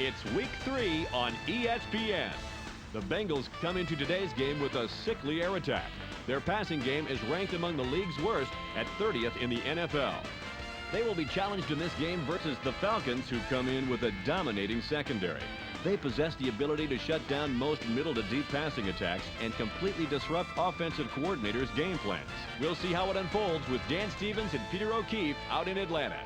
It's Week 3 on ESPN. The Bengals come into today's game with a sickly air attack. Their passing game is ranked among the league's worst at 30th in the NFL. They will be challenged in this game versus the Falcons, who come in with a dominating secondary. They possess the ability to shut down most middle to deep passing attacks and completely disrupt offensive coordinators' game plans. We'll see how it unfolds with Dan Stevens and Peter O'Keefe out in Atlanta.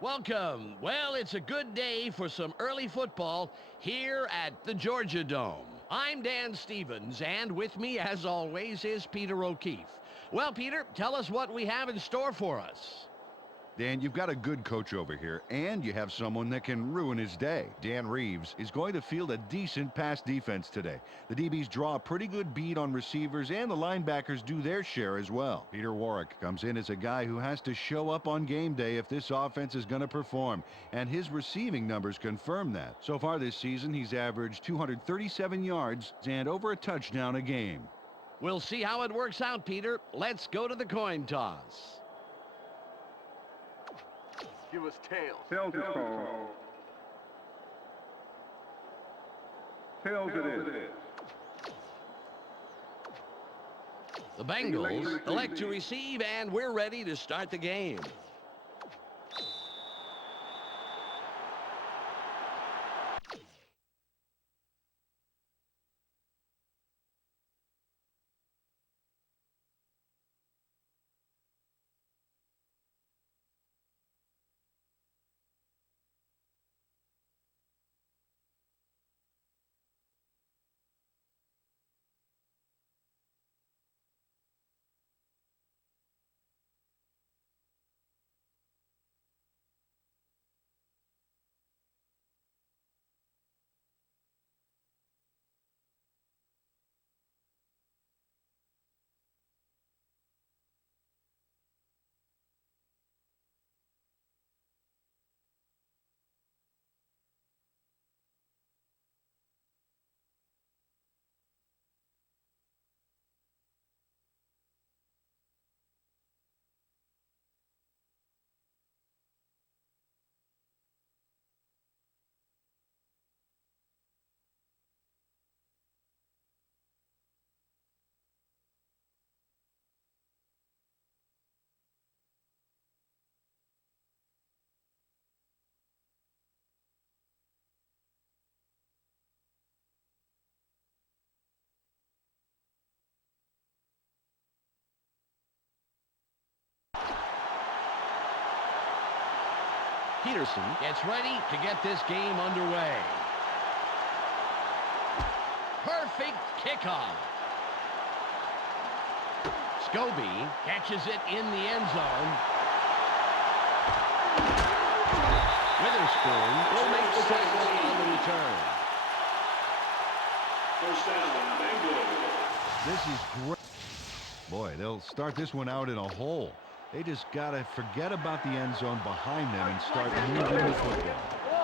Welcome. Well, it's a good day for some early football here at the Georgia Dome. I'm Dan Stevens, and with me, as always, is Peter O'Keefe. Well, Peter, tell us what we have in store for us. Dan, you've got a good coach over here, and you have someone that can ruin his day. Dan Reeves is going to field a decent pass defense today. The DBs draw a pretty good beat on receivers, and the linebackers do their share as well. Peter Warrick comes in as a guy who has to show up on game day if this offense is going to perform, and his receiving numbers confirm that. So far this season, he's averaged 237 yards and over a touchdown a game. We'll see how it works out, Peter. Let's go to the coin toss. Give us tails. Tails is called. Tails it is. The Bengals elect to receive, and we're ready to start the game. Peterson gets ready to get this game underway. Perfect kickoff. Scobie catches it in the end zone. Witherspoon will make 6 on the return. First down, Bengals. This is great. Boy, they'll start this one out in a hole. They just got to forget about the end zone behind them and start moving the football.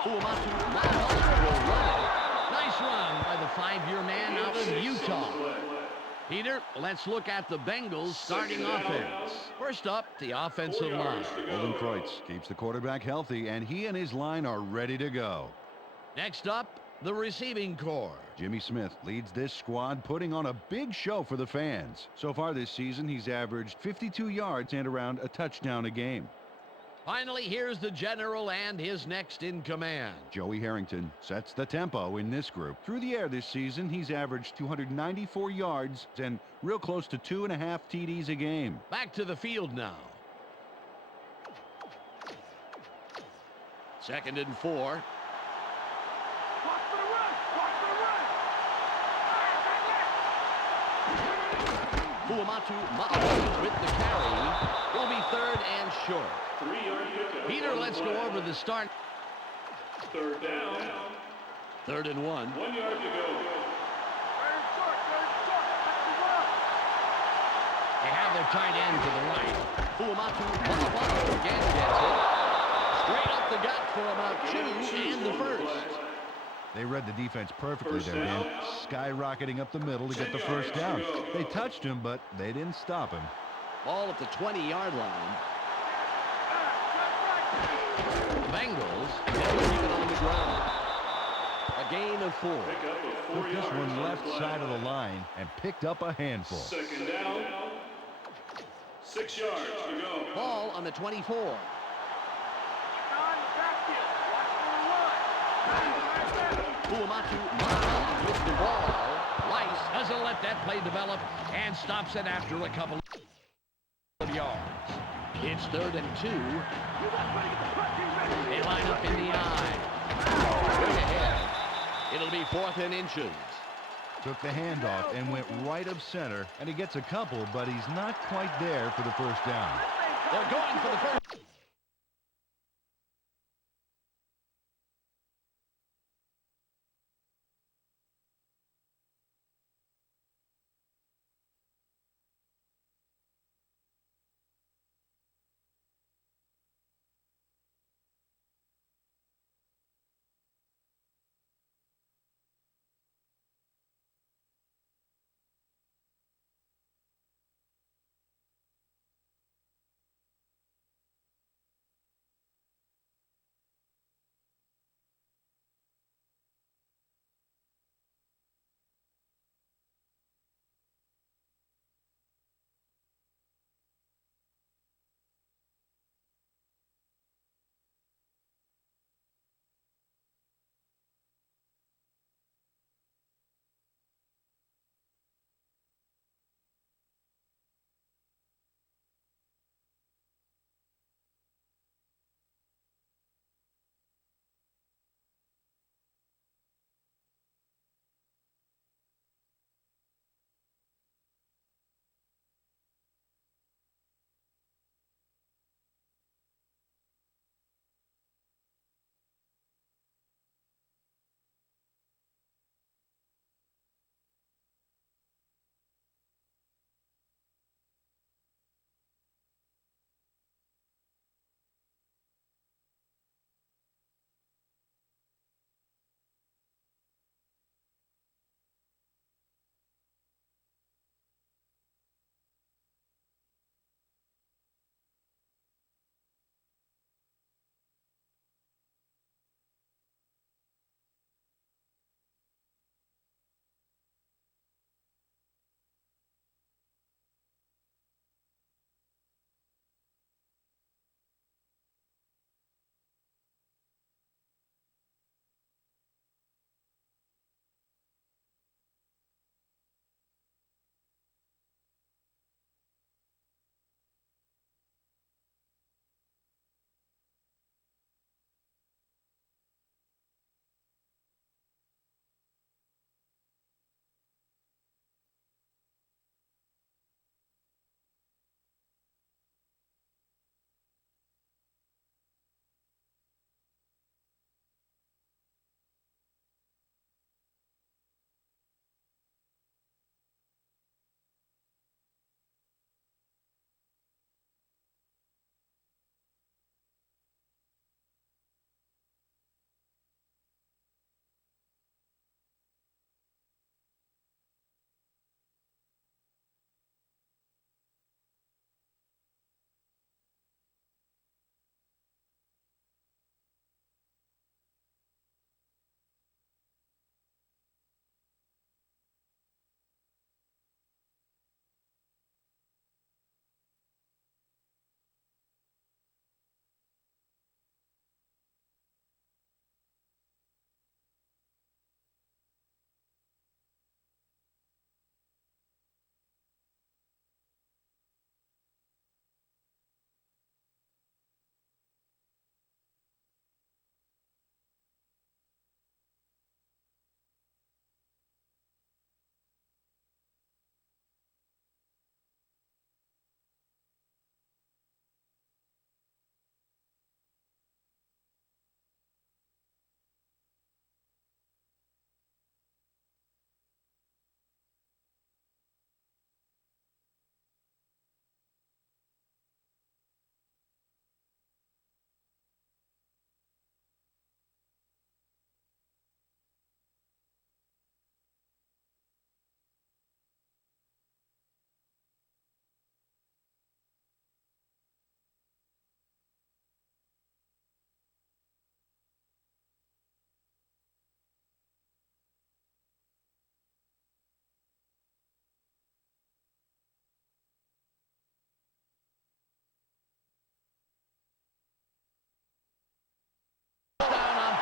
Fuamatu will run it. Nice run by the 5-year man out of Utah. Peter, let's look at the Bengals starting offense. First up, the offensive line. Olin Kreutz keeps the quarterback healthy, and he and his line are ready to go. Next up, the receiving corps. Jimmy Smith leads this squad, putting on a big show for the fans. So far this season, he's averaged 52 yards and around a touchdown a game. Finally, here's the general and his next in command. Joey Harrington sets the tempo in this group. Through the air this season, he's averaged 294 yards and real close to 2.5 TDs a game. Back to the field now. 2nd and 4. Fuamatu Ma'alu with the carry. Will be 3rd and short. 3-yard pickup. Peter, let's go over the start. 3rd down. 3rd and 1. 1 yard to go. They have their tight end to the right. Fuamatu Ma'alu again gets it. Straight up the gut for about 2 and the first. They read the defense perfectly there, Dan. Skyrocketing up the middle to get the first down. They touched him, but they didn't stop him. Ball at the 20-yard line. Bengals will keep it on the ground. A gain of 4. Pick up a 4 Took this yards one on left play. side of the line and picked up a handful. Second down. 6 yards to go. Ball on the 24. Uamatu Mara with the ball. Rice doesn't let that play develop and stops it after a couple of yards. It's 3rd and 2. They line up in the eye. Way ahead. It'll be 4th and inches. Took the handoff and went right of center, and he gets a couple, but he's not quite there for the first down. They're going for the first.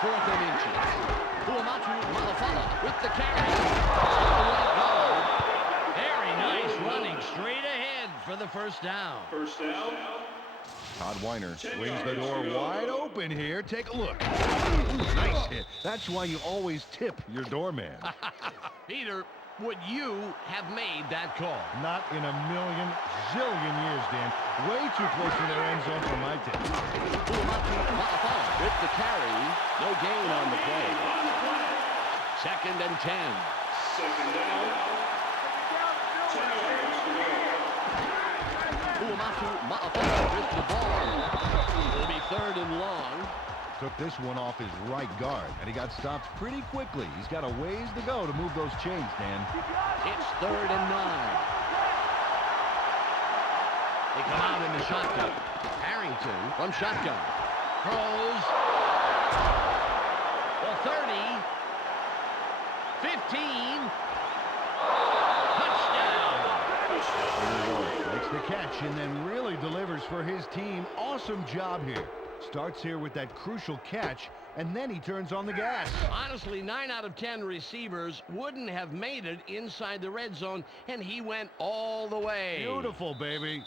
4th and inches. Uamatu Malafala with the carry. Right guard. Very nice running straight ahead for the first down. First down. Todd Weiner swings the door wide open here. Take a look. Ooh, nice hit. That's why you always tip your doorman. Peter, would you have made that call? Not in a million zillion years, Dan. Way too close to their end zone for my tip. Uamatu Malafala with the carry. No gain on the play. 2nd and 10. Second down. 10 yards to go. Uamatu Malafala with the ball. It'll be 3rd and long. Took this one off his right guard, and he got stopped pretty quickly. He's got a ways to go to move those chains, Dan. It's 3rd and 9. They come out in the shotgun. Harrington from shotgun. Throws. The 30. 15. Touchdown. Makes the catch and then really delivers for his team. Awesome job here. Starts here with that crucial catch, and then he turns on the gas. Honestly, 9 out of 10 receivers wouldn't have made it inside the red zone, and he went all the way. Beautiful, baby.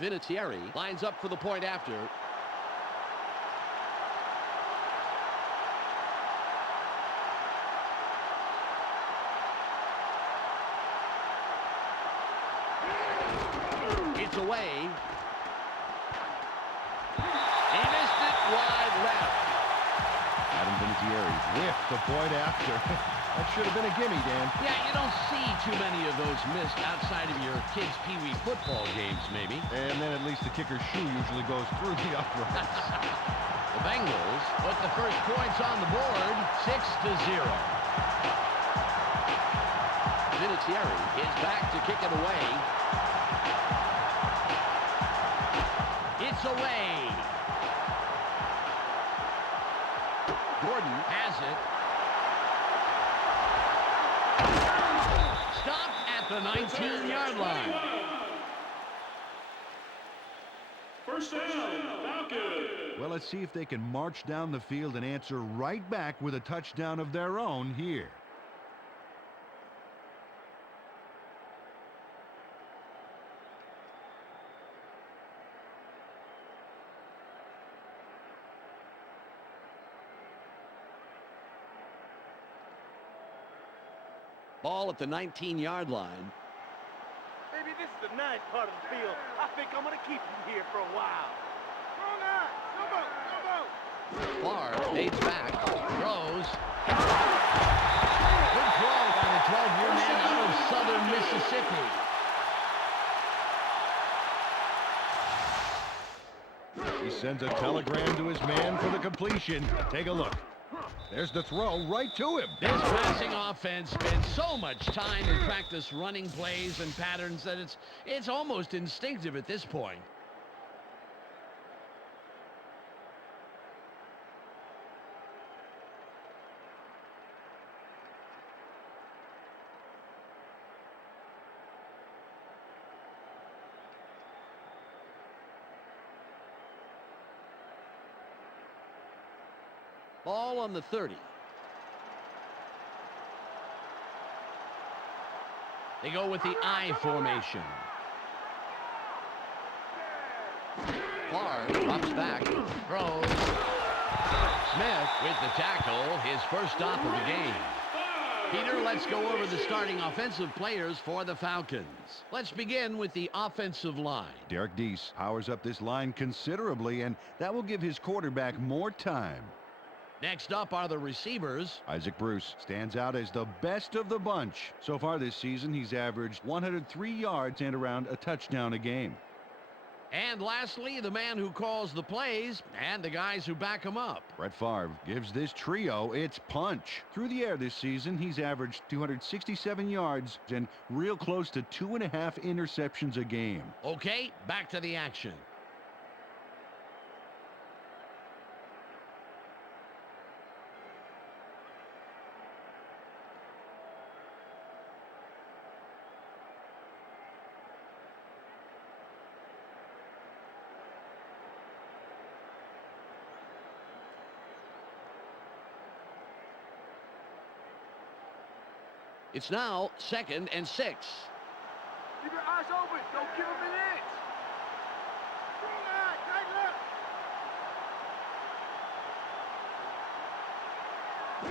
Vinatieri lines up for the point after. It's away. He missed it wide left. Adam Vinatieri whiffed the point after. That should have been a gimme, Dan. Yeah, you don't see too many of those missed outside of your kids' peewee football games, maybe. And then at least the kicker's shoe usually goes through the uprights. The Bengals put the first points on the board, 6-0. Vinatieri is back to kick it away. It's away. Gordon has it. Stopped at the 19-yard line. First down, Falcons. Well, let's see if they can march down the field and answer right back with a touchdown of their own here. Ball at the 19-yard line. Baby, this is the nice part of the field. I think I'm going to keep you here for a while. Wrong eye. Go, go, go. Barr fades back, throws. Good throw by the 12-year man out of Southern Mississippi. He sends a telegram to his man for the completion. Take a look. There's the throw right to him. This passing offense spends so much time in practice running plays and patterns that it's almost instinctive at this point. Ball on the 30. They go with the I formation. Barr drops back, throws. Smith with the tackle, his first stop of the game. Peter, let's go over the starting offensive players for the Falcons. Let's begin with the offensive line. Derek Deese powers up this line considerably, and that will give his quarterback more time. Next up are the receivers. Isaac Bruce stands out as the best of the bunch. So far this season, he's averaged 103 yards and around a touchdown a game. And lastly, the man who calls the plays and the guys who back him up. Brett Favre gives this trio its punch. Through the air this season, he's averaged 267 yards and real close to 2.5 interceptions a game. Okay, back to the action. It's now 2nd and 6. Keep your eyes open. Don't give him an inch. Strong eye. Tight left.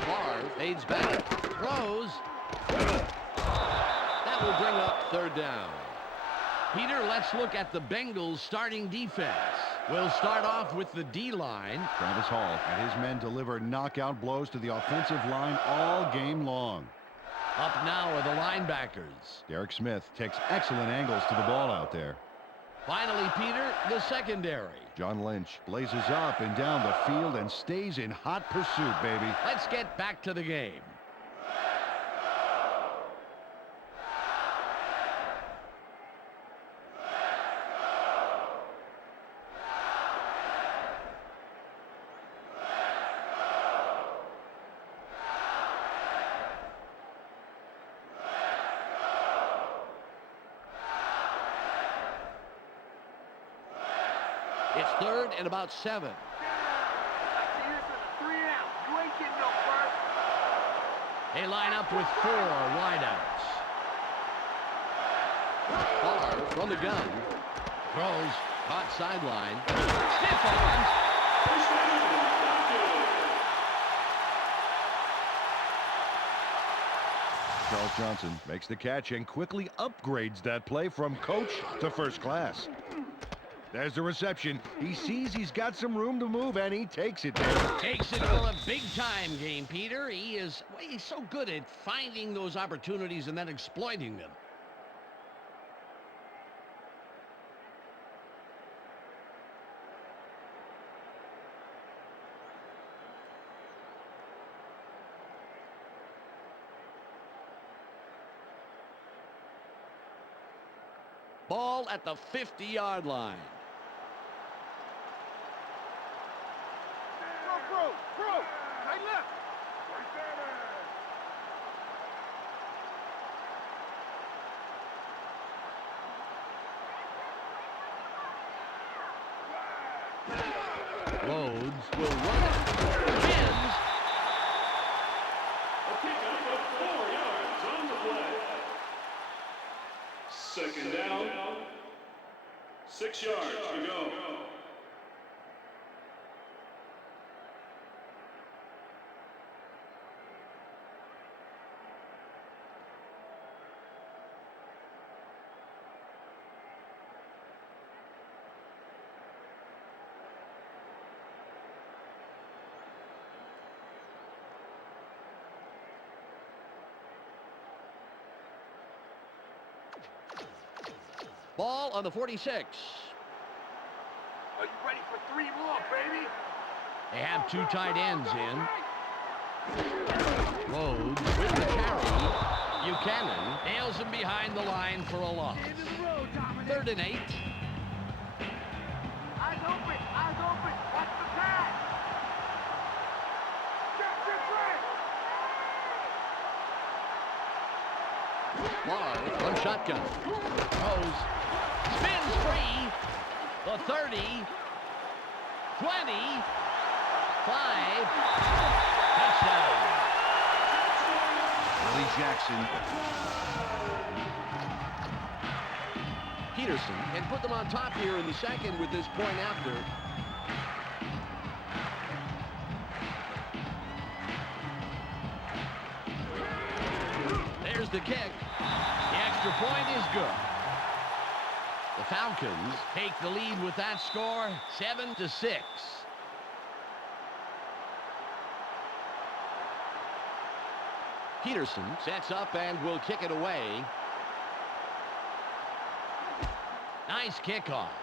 Favre fades back. Throws. That will bring up 3rd down. Peter, let's look at the Bengals starting defense. We'll start off with the D-line. Travis Hall and his men deliver knockout blows to the offensive line all game long. Up now are the linebackers. Derek Smith takes excellent angles to the ball out there. Finally, Peter, the secondary. John Lynch blazes up and down the field and stays in hot pursuit, baby. Let's get back to the game. It's 3rd and about 7. I see this as a 3 and out. You ain't getting no first. They line up with 4 wideouts. Favre from the gun. Throws. Caught sideline. Stiff arms. First down. Charles Johnson makes the catch and quickly upgrades that play from coach to first class. There's the reception. He sees he's got some room to move, and he takes it there. Takes it for a big-time game, Peter. He's so good at finding those opportunities and then exploiting them. Ball at the 50-yard line. Bro. Tight left. Rhodes will run it. Spins. A pickup of 4 yards on the play. 2nd down. 6 yards to go. Ball on the 46. Are you ready for 3 more, baby? They have 2 tight ends in. Rhodes with the carry. Buchanan nails him behind the line for a loss. 3rd and 8. Eyes open. Watch the pass. Get Favre from shotgun. Throws. Spins free. The 30. 20. 5. Touchdown. Willie Jackson. Peterson can put them on top here in the 2nd with this point after. There's the kick. The extra point is good. The Falcons take the lead with that score, 7-6. Peterson sets up and will kick it away. Nice kickoff.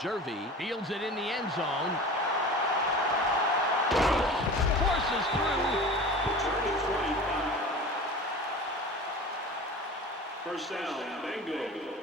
Jervey fields it in the end zone. Forces through. Return to 25. First down, Bengals.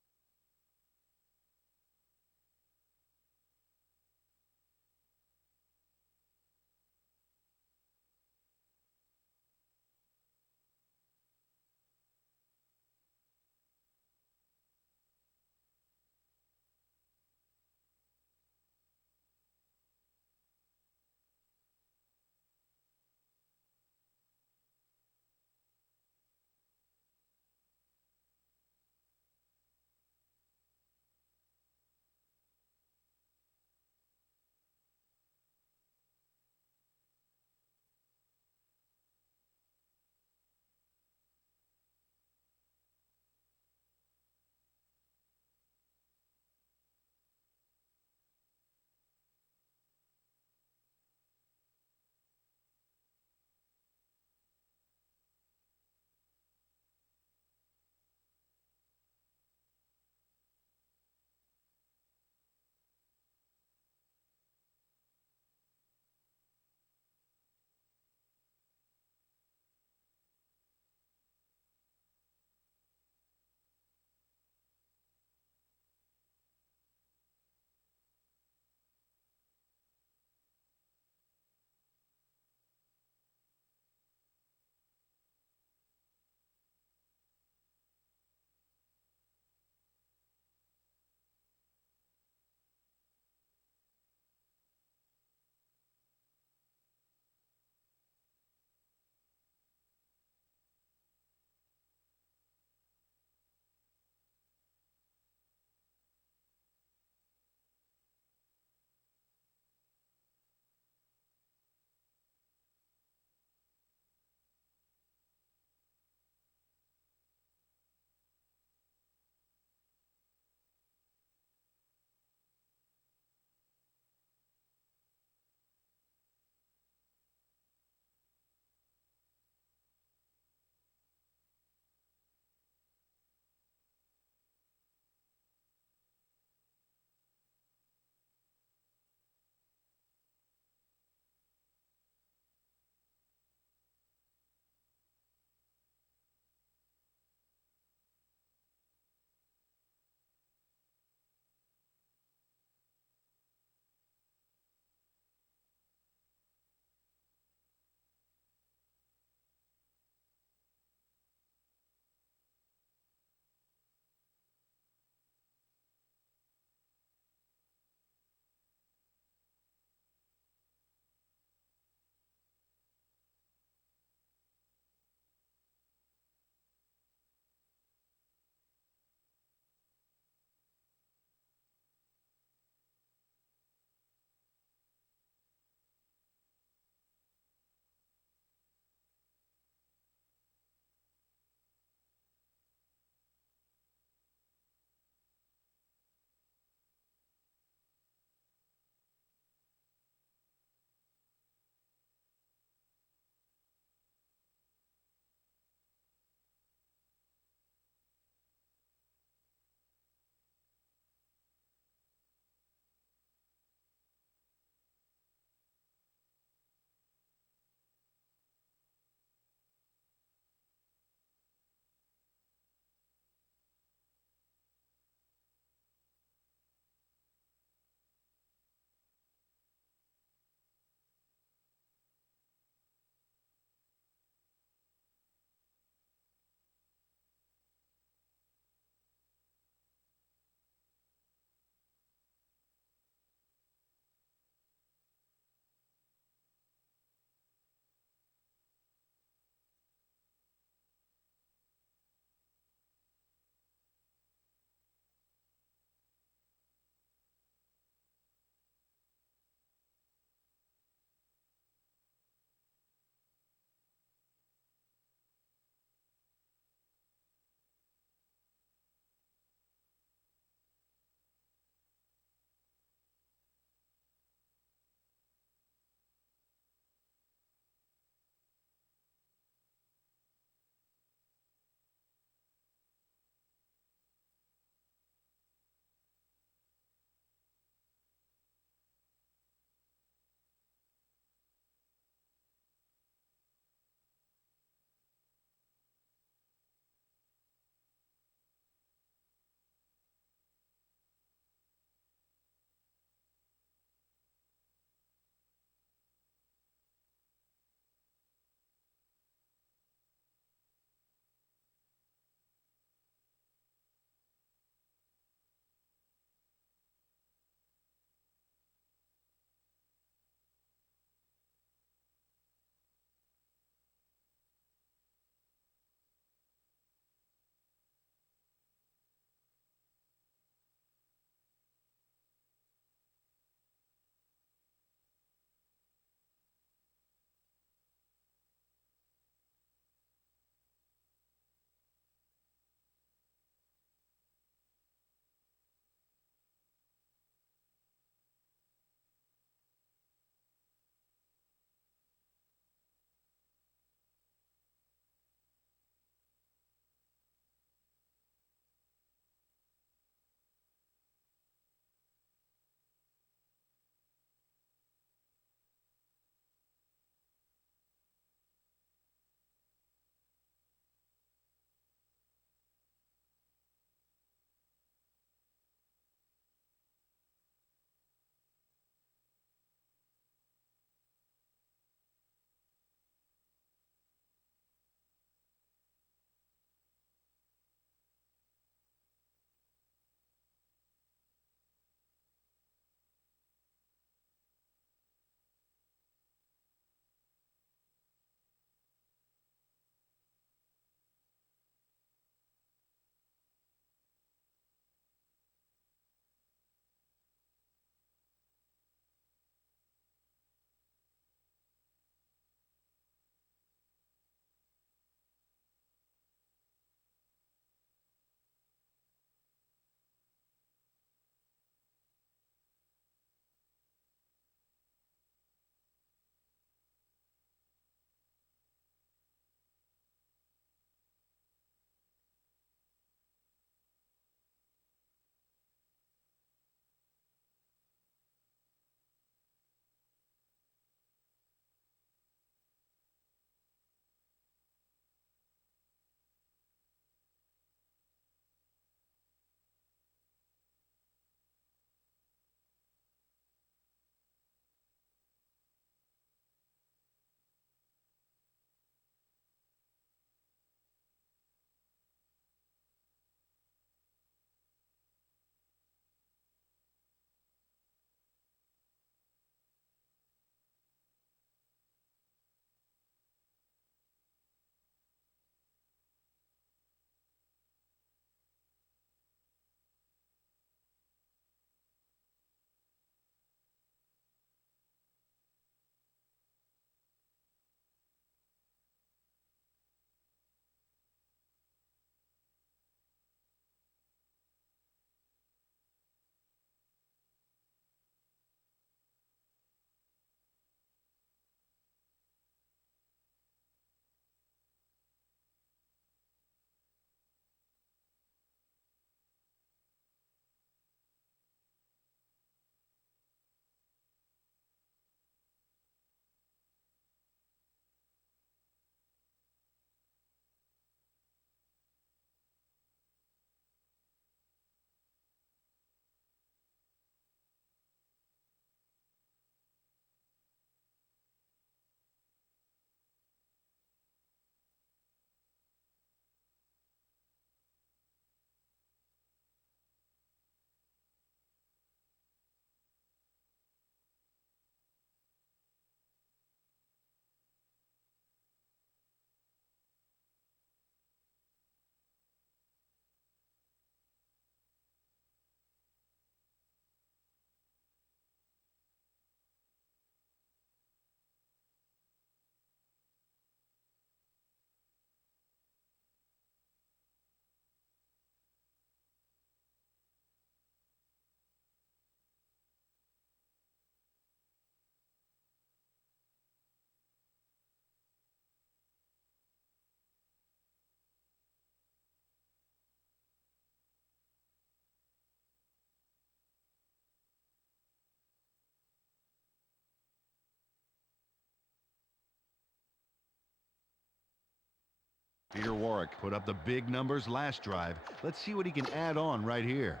Peter Warrick put up the big numbers last drive. Let's see what he can add on right here.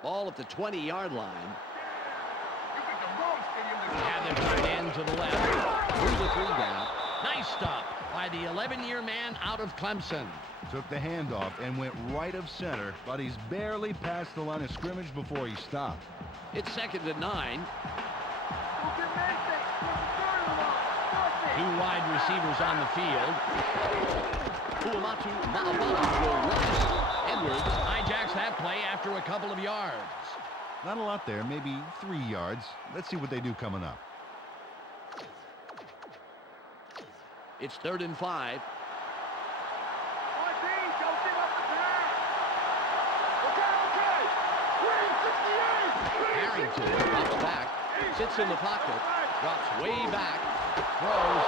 Ball at the 20-yard line. And they're tight end to the left. Through the 3 down. Nice stop by the 11-year man out of Clemson. Took the handoff and went right of center, but he's barely past the line of scrimmage before he stopped. It's 2nd and 9. 2 wide receivers on the field. Uamatu Ma'afala will run. Edwards hijacks that play after a couple of yards. Not a lot there, maybe 3 yards. Let's see what they do coming up. It's 3rd and 5. Harrington drops back, sits in the pocket, drops way back, throws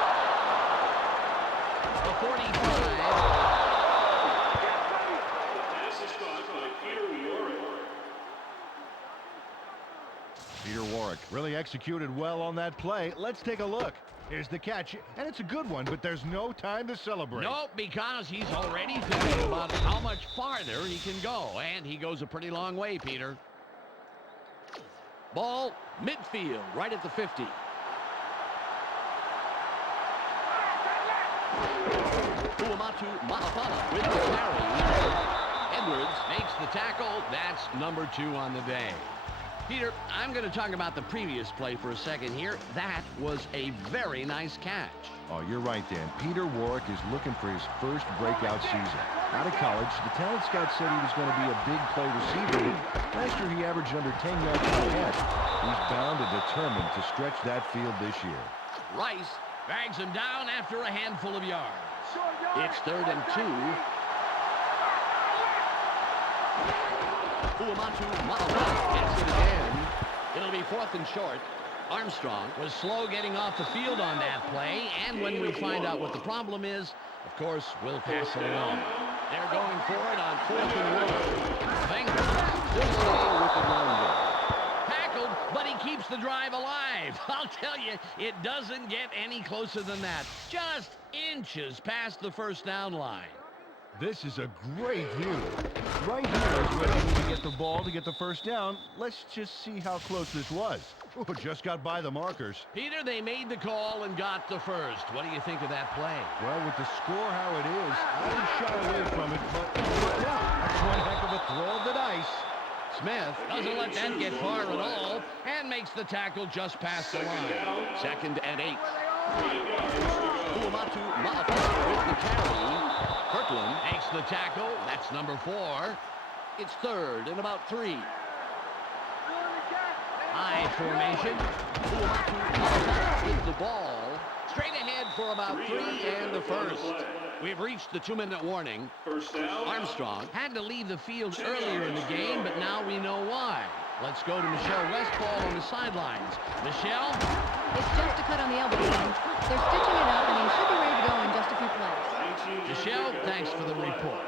the 45. Pass is caught by Peter Warrick. Peter Warrick really executed well on that play. Let's take a look. Here's the catch, and it's a good one, but there's no time to celebrate. Nope, because he's already thinking about how much farther he can go, and he goes a pretty long way, Peter. Ball midfield, right at the 50. Uamatu Ma'afala with the carry. Edwards makes the tackle. That's number 2 on the day. Peter, I'm going to talk about the previous play for a second here. That was a very nice catch. Oh, you're right, Dan. Peter Warrick is looking for his first breakout season. Out of college, the talent scout said he was going to be a big play receiver. Last year, he averaged under 10 yards per catch. He's bound and determined to stretch that field this year. Rice drags him down after a handful of yards. It's 3rd and 2. Uamatu Ma'afala gets it again. It'll be 4th and short. Armstrong was slow getting off the field on that play, and when we find out what the problem is, of course, we'll pass it along. They're going for it on 4th and 1. Bengals still stay with the run game. Tackled, but he keeps the drive alive. I'll tell you, it doesn't get any closer than that. Just inches past the first down line. This is a great view. Right here is where they need to get the ball to get the first down. Let's just see how close this was. Oh, just got by the markers. Peter, they made the call and got the first. What do you think of that play? Well, with the score how it is, I would shy away from it, but that's one heck of a throw of the dice. Smith doesn't let that get far at all and makes the tackle just past the line. 2nd and 8. Uamatu Ma'afala with the carry. Kirkland makes the tackle. That's number 4. It's 3rd and about 3. High formation. Uamatu Ma'afala with the ball. Straight ahead for about 3 and the first. We've reached the 2-minute warning. First down. Armstrong had to leave the field earlier in the game, but now we know why. Let's go to Michelle Westphal on the sidelines. Michelle? It's just a cut on the elbow bone. They're stitching it up, and he should be ready to go in just a few plays. Michelle, thanks for the report.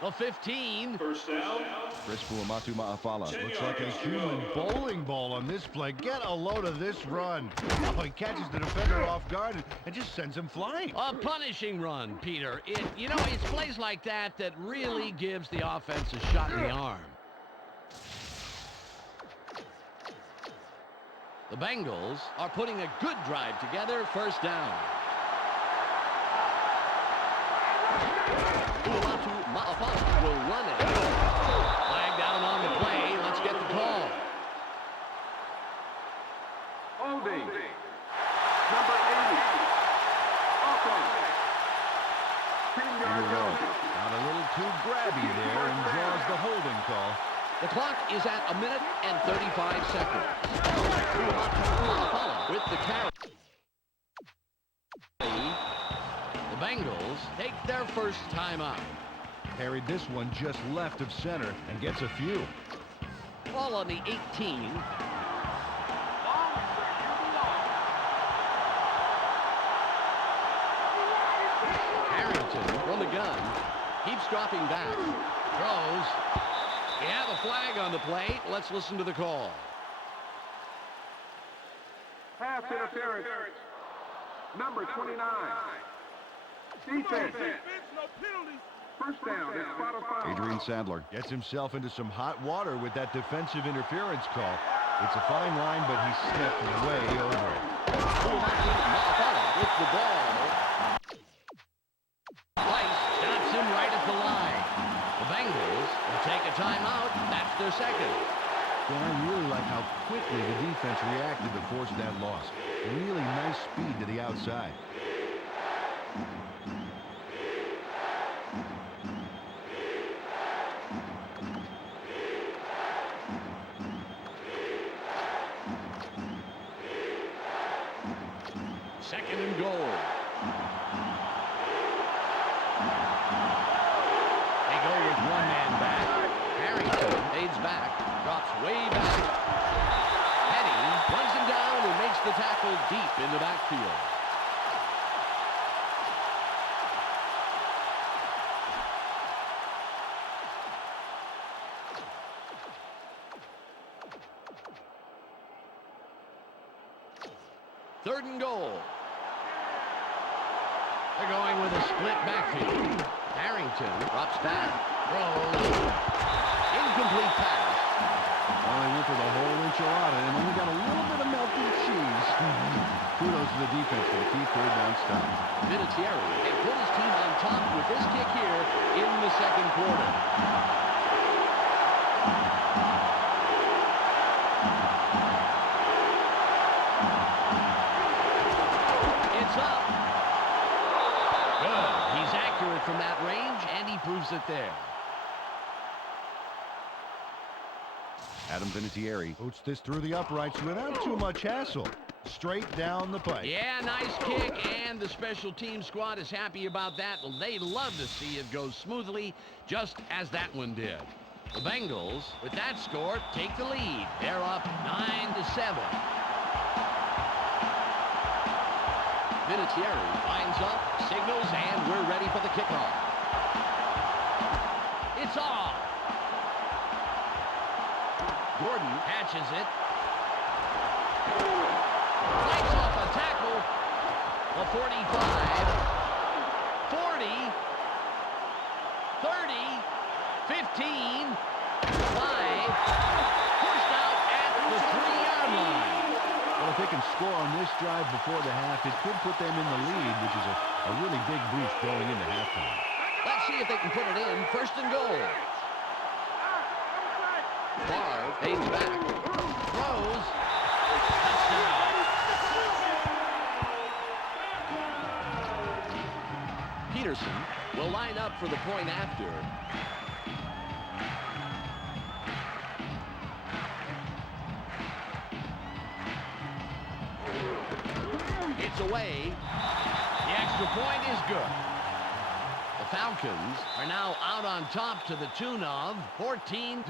The 15. First down. Chris Uamatu Ma'afala looks like a human bowling ball on this play. Get a load of this run. Oh, he catches the defender off guard and just sends him flying. A punishing run, Peter. It's plays like that that really gives the offense a shot in the arm. The Bengals are putting a good drive together. First down. Uamatu Ma'afala will run it. Flag down on the play. Let's get the call. Holding. Number 80. Offense. 10-yard penalty. Got a little too grabby there and draws the holding call. The clock is at 1 minute and 35 seconds. Uamatu Ma'afala with the carry. The Bengals take their first time out. Parried this one just left of center and gets a few. Ball on the 18. Harrington from the gun. Keeps dropping back. Throws. Yeah, the flag on the play. Let's listen to the call. Pass interference. Number 29. Defense. No penalties. First down at spot of foul. Adrian Sadler gets himself into some hot water with that defensive interference call. It's a fine line, but he stepped way over it. With the ball. Weiss stops him right at the line. The Bengals will take a timeout. That's their second. And I really like how quickly the defense reacted to force that loss. Really nice speed to the outside. Second and goal. They go with one man back. Harrington fades back, drops way back. Petty runs him down and makes the tackle deep in the backfield. Third and goal. They're going with a split backfield. Harrington drops back, throws. Incomplete pass. Well, they went for the whole enchilada and only got a little bit of melted cheese. Kudos to the defense for the key third down stop. Vinatieri can put his team on top with this kick here in the second quarter. It's up. Good. He's accurate from that range, and he proves it there. Adam Vinatieri boots this through the uprights without too much hassle. Straight down the pipe. Yeah, nice kick, and the special team squad is happy about that. They love to see it go smoothly, just as that one did. The Bengals, with that score, take the lead. They're up 9-7. Vinatieri lines up, signals, and we're ready for the kickoff. It's off. Gordon catches it. Fights off a tackle. The 45, 40, 30, 15, 5, pushed out at the 3-yard line. Well, if they can score on this drive before the half, it could put them in the lead, which is a really big boost going into halftime. Let's see if they can put it in. First and goal. Favre fades back, throws, touchdown. Peterson will line up for the point after. It's away. The extra point is good. The Falcons are now out on top to the tune of 14-.